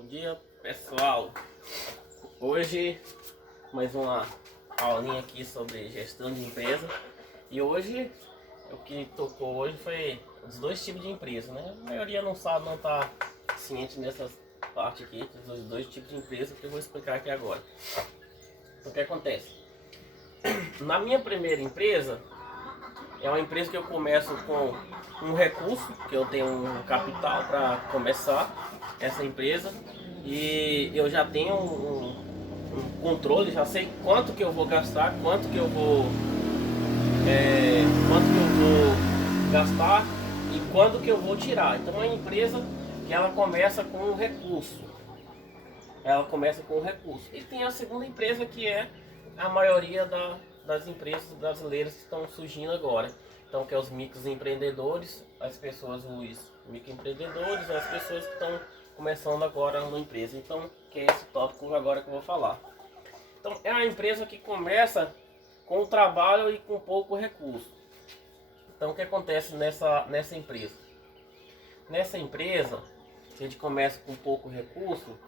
Bom dia, pessoal. Hoje mais uma aulinha aqui sobre gestão de empresa. E hoje o que tocou hoje foi os dois tipos de empresa, né? A maioria não sabe, não está ciente nessa parte aqui dos dois tipos de empresa que eu vou explicar aqui agora. Então, o que acontece? Na minha primeira empresa, é uma empresa que eu começo com um recurso, que eu tenho um capital para começar essa empresa, e eu já tenho um controle, já sei quanto que eu vou gastar, quanto que eu vou gastar e quando que eu vou tirar. Então é uma empresa que ela começa com um recurso. Ela começa com um recurso. E tem a segunda empresa, que é a maioria das empresas brasileiras que estão surgindo agora. Então, que é os microempreendedores, as pessoas, os microempreendedores, as pessoas que estão começando agora uma empresa. Então, que é esse tópico agora que eu vou falar. Então, é uma empresa que começa com o trabalho e com pouco recurso. Então, o que acontece nessa empresa? Nessa empresa, se a gente começa com pouco recurso,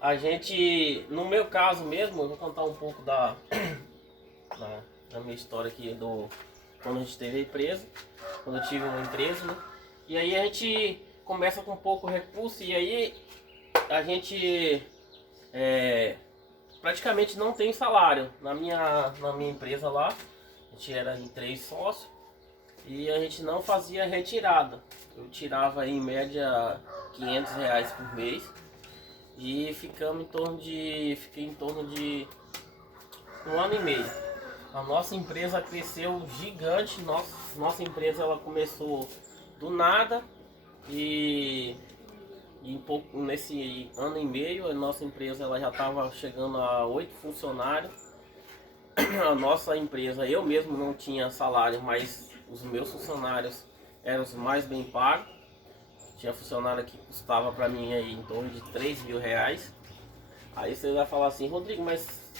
a gente, no meu caso mesmo, eu vou contar um pouco da minha história aqui, quando a gente teve a empresa, quando eu tive uma empresa, né? E aí a gente começa com pouco recurso e aí a gente praticamente não tem salário. Na minha empresa lá, a gente era em 3 sócios e a gente não fazia retirada. Eu tirava em média R$ 500 por mês e fiquei em torno de 1 ano e meio. A nossa empresa cresceu gigante. Nossa empresa ela começou do nada e nesse ano e meio a nossa empresa ela já estava chegando a 8 funcionários. A nossa empresa, eu mesmo não tinha salário, mas os meus funcionários eram os mais bem pagos. Tinha funcionário que custava para mim aí em torno de R$ 3.000. Aí você vai falar assim: Rodrigo, mas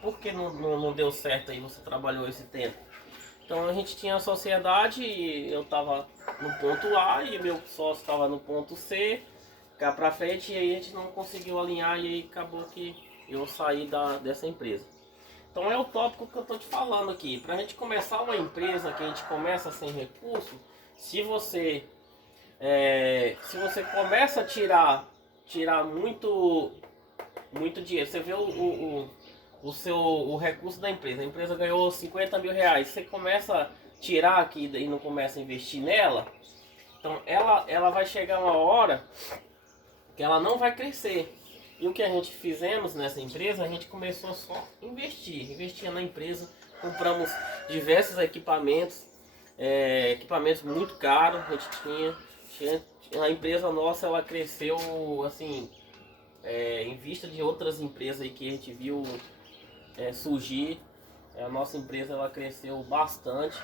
por que não deu certo aí, você trabalhou esse tempo? Então a gente tinha a sociedade e eu estava no ponto A e meu sócio estava no ponto C, cá pra frente, e aí a gente não conseguiu alinhar e aí acabou que eu saí dessa empresa. Então é o tópico que eu estou te falando aqui. Para a gente começar uma empresa que a gente começa sem recurso, se você começa a tirar muito dinheiro, você vê o recurso da empresa. A empresa ganhou R$ 50.000. Você começa a tirar aqui e não começa a investir nela, então ela vai chegar uma hora que ela não vai crescer. E o que a gente fizemos nessa empresa, a gente começou só a investir na empresa, compramos diversos equipamentos, equipamentos muito caros. A gente tinha a empresa nossa, ela cresceu assim, em vista de outras empresas aí que a gente viu surgir. A nossa empresa ela cresceu bastante,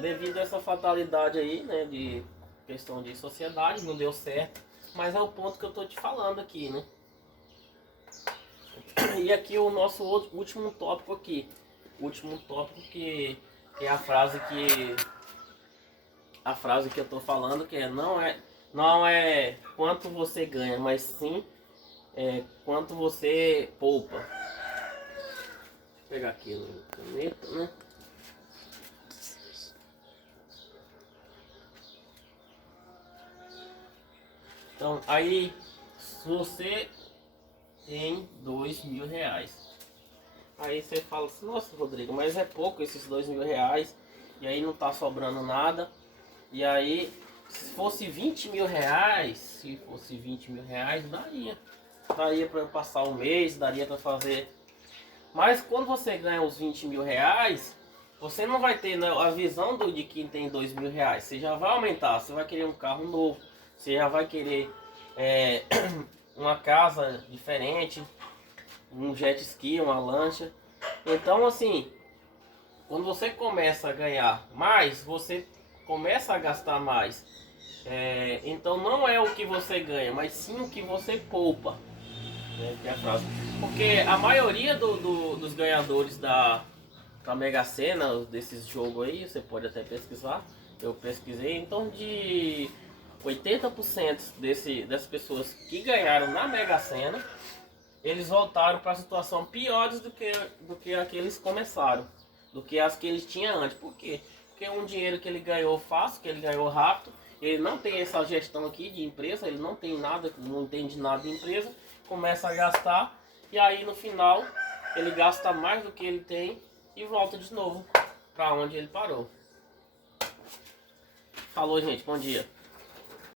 devido a essa fatalidade aí, né, de questão de sociedade, não deu certo, mas é o ponto que eu tô te falando aqui, né? E aqui o nosso último tópico aqui, que é a frase que eu tô falando, que não é quanto você ganha, mas sim quanto você poupa. Vou pegar aqui no caneta, né? Então aí, se você tem R$ 2.000, aí você fala assim: nossa, Rodrigo, mas é pouco esses R$ 2.000, e aí não tá sobrando nada. E aí, se fosse R$ 20.000, daria para eu passar o mês, daria para fazer. Mas quando você ganha os R$ 20.000, você não vai ter, né, a visão de quem tem R$ 2.000. Você já vai aumentar, você vai querer um carro novo, você já vai querer uma casa diferente, um jet ski, uma lancha. Então assim, quando você começa a ganhar mais, você começa a gastar mais. Então não é o que você ganha, mas sim o que você poupa, né, que é a frase. Porque a maioria dos ganhadores da Mega Sena, desses jogos aí, você pode até pesquisar. Eu pesquisei em torno de 80% dessas pessoas que ganharam na Mega Sena, eles voltaram para a situação piores do que a que eles começaram, do que as que eles tinham antes. Por quê? Porque é um dinheiro que ele ganhou fácil, que ele ganhou rápido, ele não tem essa gestão aqui de empresa, ele não tem nada, não entende nada de empresa, começa a gastar e aí no final ele gasta mais do que ele tem e volta de novo para onde ele parou. Falou, gente, bom dia.